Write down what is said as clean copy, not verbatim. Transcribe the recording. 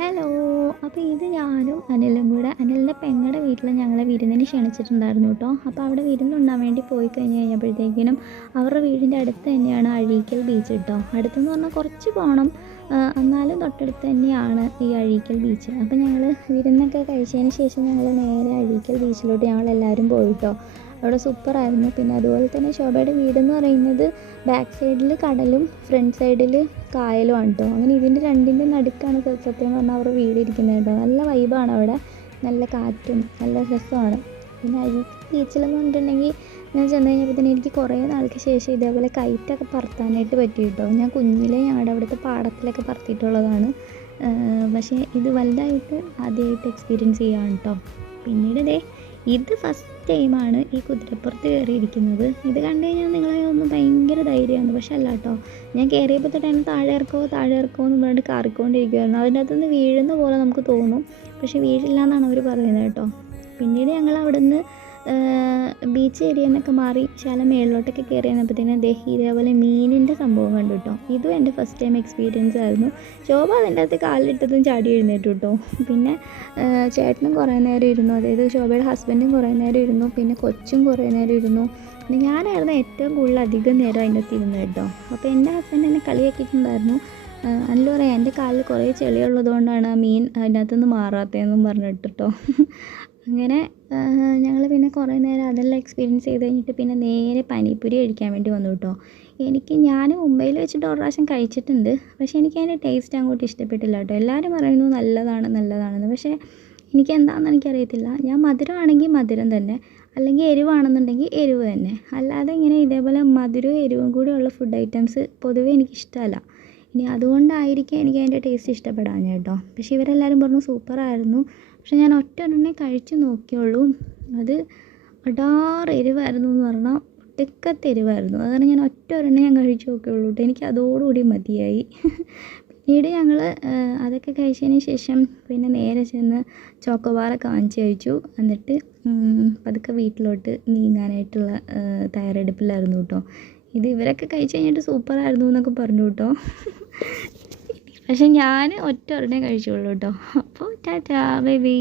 Hello. അപ്പോൾ ഇത് ഞാനും അനിലും കൂടെ അനിലിൻ്റെ പെങ്ങളുടെ വീട്ടിൽ ഞങ്ങളെ വിരുന്നിന് ക്ഷണിച്ചിട്ടുണ്ടായിരുന്നു കേട്ടോ. അപ്പോൾ അവിടെ വിരുന്നുണ്ണാൻ വേണ്ടി പോയി കഴിഞ്ഞപ്പോഴത്തേക്കിനും അവരുടെ വീടിൻ്റെ അടുത്ത് തന്നെയാണ് അഴീക്കൽ ബീച്ച് കേട്ടോ. അടുത്തെന്ന് പറഞ്ഞാൽ കുറച്ച് പോകണം, എന്നാലും തൊട്ടടുത്ത് തന്നെയാണ് ഈ അഴീക്കൽ ബീച്ച്. അപ്പോൾ ഞങ്ങൾ വിരുന്നൊക്കെ കഴിച്ചതിന് ശേഷം ഞങ്ങൾ നേരെ അഴീക്കൽ ബീച്ചിലോട്ട് ഞങ്ങളെല്ലാവരും പോയി കേട്ടോ. അവിടെ സൂപ്പറായിരുന്നു. പിന്നെ അതുപോലെ തന്നെ ശോഭയുടെ വീടെന്ന് പറയുന്നത് ബാക്ക് സൈഡിൽ കടലും ഫ്രണ്ട് സൈഡിൽ കായലുമാണ് കേട്ടോ. അങ്ങനെ ഇതിൻ്റെ രണ്ടിൻ്റെ നടുക്കാണ് സത്യം പറഞ്ഞാൽ അവരുടെ വീട് ഇരിക്കുന്നത് കേട്ടോ. നല്ല വൈബാണ് അവിടെ, നല്ല കാറ്റും നല്ല രസമാണ്. പിന്നെ അഴീക്കൽ ബീച്ചിലെന്ന് പറഞ്ഞിട്ടുണ്ടെങ്കിൽ ഞാൻ ചെന്ന് കഴിഞ്ഞപ്പോഴത്തേന് എനിക്ക് കുറേ നാൾക്ക് ശേഷം ഇതേപോലെ കൈറ്റൊക്കെ പറത്താനായിട്ട് പറ്റി കേട്ടോ. ഞാൻ കുഞ്ഞിലേ ഞങ്ങളുടെ അവിടുത്തെ പാടത്തിലൊക്കെ പറത്തിയിട്ടുള്ളതാണ്, പക്ഷേ ഇത് വലുതായിട്ട് ആദ്യമായിട്ട് എക്സ്പീരിയൻസ് ചെയ്യുകയാണ് കേട്ടോ. പിന്നീട് ഇത് ഫസ്റ്റ് ടൈമാണ് ഈ കുതിരപ്പുറത്ത് കയറിയിരിക്കുന്നത്. ഇത് കണ്ടു കഴിഞ്ഞാൽ നിങ്ങളെ ഒന്ന് ഭയങ്കര ധൈര്യമാണ്, പക്ഷെ അല്ല കേട്ടോ. ഞാൻ കയറിയപ്പോൾ തൊട്ട് എന്നെ താഴെ ഇറക്കോ എന്ന് പറഞ്ഞിട്ട് കയറിക്കൊണ്ടിരിക്കുമായിരുന്നു. അതിൻ്റെ അകത്തുനിന്ന് വീഴുന്ന പോലെ നമുക്ക് തോന്നും, പക്ഷെ വീഴില്ല എന്നാണ് അവർ പറയുന്നത് കേട്ടോ. പിന്നീട് ഞങ്ങൾ അവിടെ നിന്ന് ബീച്ച് ഏരിയ എന്നൊക്കെ മാറി ശാല മേളിലോട്ടൊക്കെ കയറി വന്നപ്പോഴത്തേനും ഇതേപോലെ മീനിൻ്റെ സംഭവം കണ്ടു കേട്ടോ. ഇതും എൻ്റെ ഫസ്റ്റ് ടൈം എക്സ്പീരിയൻസ് ആയിരുന്നു. ശോഭ അതിൻ്റെ അകത്ത് കാലിലിട്ടതും ചാടി എഴുന്നേറ്റു കേട്ടോ. പിന്നെ ചേട്ടനും കുറേ നേരം ഇരുന്നു, അതായത് ശോഭയുടെ ഹസ്ബൻഡും കുറേ നേരം ഇരുന്നു, പിന്നെ കൊച്ചും കുറേ നേരം ഇരുന്നു. പിന്നെ ഞാനായിരുന്നു ഏറ്റവും കൂടുതൽ അധികം നേരം അതിൻ്റെ അകത്ത് ഇരുന്നു കേട്ടോ. അപ്പോൾ എൻ്റെ ഹസ്ബൻഡ് എന്നെ കളിയാക്കിയിട്ടുണ്ടായിരുന്നു. അല്ല പറയാം, എൻ്റെ കാലിൽ കുറേ ചെളിയുള്ളത് കൊണ്ടാണ് ആ മീൻ അതിൻ്റെ അകത്തുനിന്ന് മാറാത്തതെന്നും പറഞ്ഞിട്ട് കേട്ടോ. അങ്ങനെ ഞങ്ങൾ പിന്നെ കുറേ നേരം അതെല്ലാം എക്സ്പീരിയൻസ് ചെയ്ത് കഴിഞ്ഞിട്ട് പിന്നെ നേരെ പാനിപൂരി കഴിക്കാൻ വേണ്ടി വന്നു കേട്ടോ. ഞാൻ മുംബൈയിൽ വെച്ചിട്ട് ഒരു പ്രാവശ്യം കഴിച്ചിട്ടുണ്ട്, പക്ഷേ എനിക്കതിൻ്റെ ടേസ്റ്റ് അങ്ങോട്ട് ഇഷ്ടപ്പെട്ടില്ല കേട്ടോ. എല്ലാവരും പറയുന്നു നല്ലതാണെന്ന്, പക്ഷേ എനിക്കെന്താണെന്ന് എനിക്കറിയത്തില്ല. ഞാൻ മധുരമാണെങ്കിൽ മധുരം തന്നെ, അല്ലെങ്കിൽ എരിവാണെന്നുണ്ടെങ്കിൽ എരിവ് തന്നെ. അല്ലാതെ ഇങ്ങനെ ഇതേപോലെ മധുരവും എരിവും കൂടെയുള്ള ഫുഡ് ഐറ്റംസ് പൊതുവേ എനിക്കിഷ്ടമല്ല. ഇനി അതുകൊണ്ടായിരിക്കും എനിക്ക് അതിൻ്റെ ടേസ്റ്റ് ഇഷ്ടപ്പെടാഞ്ഞ കേട്ടോ. പക്ഷേ ഇവരെല്ലാവരും പറഞ്ഞു സൂപ്പറായിരുന്നു. പക്ഷെ ഞാൻ ഒരെണ്ണമേ കഴിച്ച് നോക്കിയുള്ളൂ. അത് അടാറ് എരിവായിരുന്നു എന്ന് പറഞ്ഞാൽ ഒടുക്കത്തെ എരിവായിരുന്നു. അത് കാരണം ഞാൻ ഒരെണ്ണമേ ഞാൻ കഴിച്ച് നോക്കിയുള്ളൂ കേട്ടോ. എനിക്ക് അതോടുകൂടി മതിയായി. പിന്നീട് ഞങ്ങൾ അതൊക്കെ കഴിച്ചതിന് ശേഷം പിന്നെ നേരെ ചെന്ന് ചോക്കോബാറൊക്കെ വാങ്ങിച്ച് കഴിച്ചു. എന്നിട്ട് പതുക്കെ വീട്ടിലോട്ട് നീങ്ങാനായിട്ടുള്ള തയ്യാറെടുപ്പിലായിരുന്നു കേട്ടോ. ഇത് ഇവരൊക്കെ കഴിച്ച് കഴിഞ്ഞിട്ട് സൂപ്പറായിരുന്നു എന്നൊക്കെ പറഞ്ഞു കേട്ടോ. പക്ഷെ ഞാൻ ഒരെണ്ണമേ കഴിച്ചുള്ളൂ കേട്ടോ. അപ്പോൾ ടാറ്റാ ബൈ ബൈ.